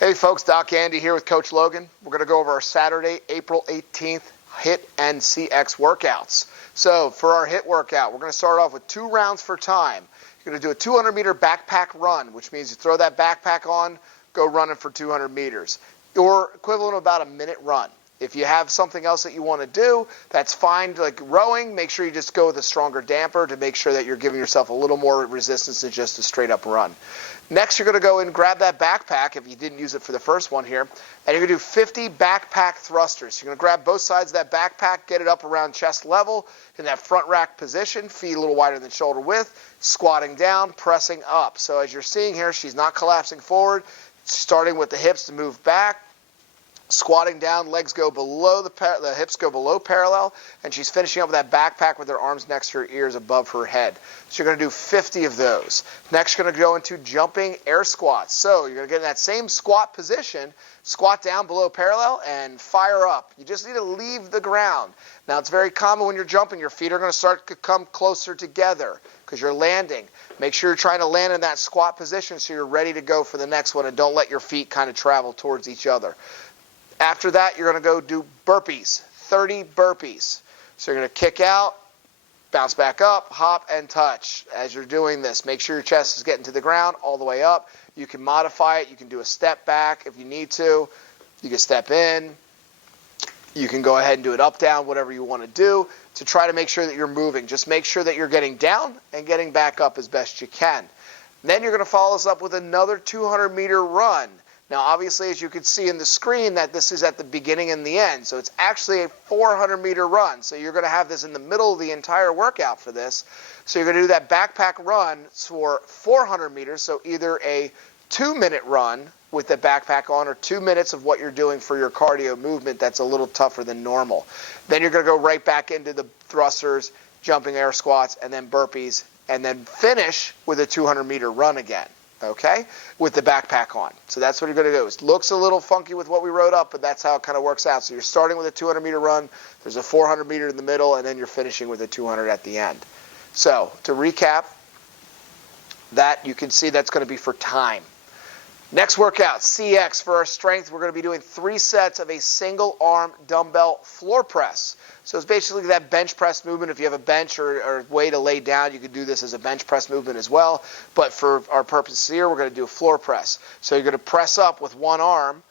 Hey folks, Doc Andy here with Coach Logan. We're going to go over our Saturday, April 18th HIIT and CX workouts. So for our HIIT workout, we're going to start off with 2 rounds for time. You're going to do a 200-meter backpack run, which means you throw that backpack on, go running for 200 meters, or equivalent of about a minute run. If you have something else that you want to do, that's fine. Like rowing, make sure you just go with a stronger damper to make sure that you're giving yourself a little more resistance than just a straight up run. Next, you're going to go and grab that backpack, if you didn't use it for the first one here, and you're going to do 50 backpack thrusters. You're going to grab both sides of that backpack, get it up around chest level in that front rack position, feet a little wider than shoulder width, squatting down, pressing up. So as you're seeing here, she's not collapsing forward, starting with the hips to move back, squatting down, legs go below the hips go below parallel, and she's finishing up with that backpack with her arms next to her ears above her head. So you're going to do 50 of those. Next, you're going to go into jumping air squats. So you're going to get in that same squat position, squat down below parallel, and fire up. You just need to leave the ground. Now, it's very common when you're jumping, your feet are going to start to come closer together because you're landing. Make sure you're trying to land in that squat position so you're ready to go for the next one, and don't let your feet kind of travel towards each other. After that, you're going to go do burpees, 30 burpees. So you're going to kick out, bounce back up, hop, and touch. As you're doing this, make sure your chest is getting to the ground all the way up. You can modify it. You can do a step back if you need to. You can step in. You can go ahead and do it up, down, whatever you want to do to try to make sure that you're moving. Just make sure that you're getting down and getting back up as best you can. Then you're going to follow this up with another 200-meter run. Now, obviously, as you can see in the screen, that this is at the beginning and the end. So it's actually a 400-meter run. So you're going to have this in the middle of the entire workout for this. So you're going to do that backpack run for 400 meters. So either a 2-minute run with the backpack on or 2 minutes of what you're doing for your cardio movement that's a little tougher than normal. Then you're going to go right back into the thrusters, jumping air squats, and then burpees, and then finish with a 200-meter run again. Okay, with the backpack on. So that's what you're going to do. It looks a little funky with what we wrote up, but that's how it kind of works out. So you're starting with a 200-meter run, there's a 400-meter in the middle, and then you're finishing with a 200 at the end. So to recap, that you can see that's going to be for time. Next workout, CX. For our strength, we're going to be doing 3 sets of a single arm dumbbell floor press. So it's basically that bench press movement. If you have a bench or a way to lay down, you could do this as a bench press movement as well. But for our purposes here, we're going to do a floor press. So you're going to press up with one arm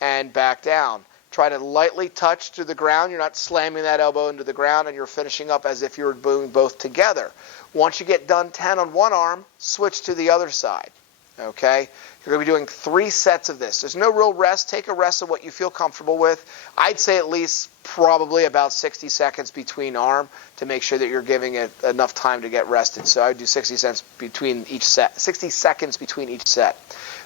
and back down. Try to lightly touch to the ground. You're not slamming that elbow into the ground, and you're finishing up as if you were doing both together. Once you get done 10 on one arm, switch to the other side. Okay? You're going to be doing 3 sets of this. There's no real rest. Take a rest of what you feel comfortable with. I'd say at least probably about 60 seconds between arm to make sure that you're giving it enough time to get rested. So I would do 60 seconds between each set.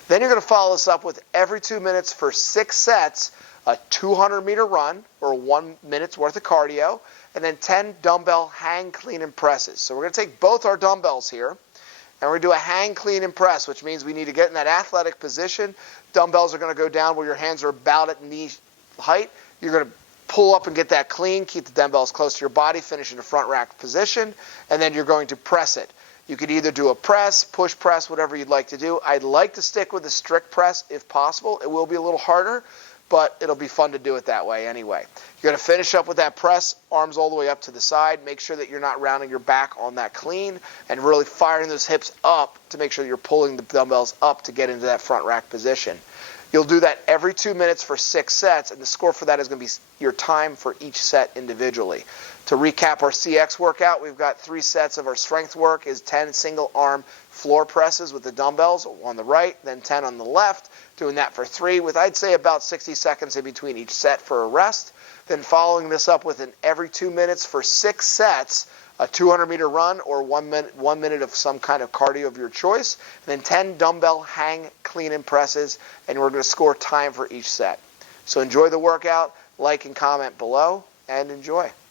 Then you're going to follow this up with every 2 minutes for 6 sets, a 200-meter run or 1 minute's worth of cardio, and then 10 dumbbell hang, clean, and presses. So we're going to take both our dumbbells here, and we're going to do a hang, clean, and press, which means we need to get in that athletic position. Dumbbells are going to go down where your hands are about at knee height. You're going to pull up and get that clean. Keep the dumbbells close to your body. Finish in a front rack position. And then you're going to press it. You could either do a press, push press, whatever you'd like to do. I'd like to stick with a strict press if possible. It will be a little harder, but it'll be fun to do it that way anyway. You're going to finish up with that press, arms all the way up to the side. Make sure that you're not rounding your back on that clean and really firing those hips up to make sure you're pulling the dumbbells up to get into that front rack position. You'll do that every 2 minutes for 6 sets, and the score for that is going to be your time for each set individually. To recap our CX workout, we've got 3 sets of our strength work is 10 single arm floor presses with the dumbbells on the right, then 10 on the left, doing that for 3 with I'd say about 60 seconds in between each set for a rest. Then following this up with an every 2 minutes for 6 sets, a 200-meter run or 1 minute of some kind of cardio of your choice, and then 10 dumbbell hang, clean, and presses, and we're going to score time for each set. So enjoy the workout, like and comment below, and enjoy.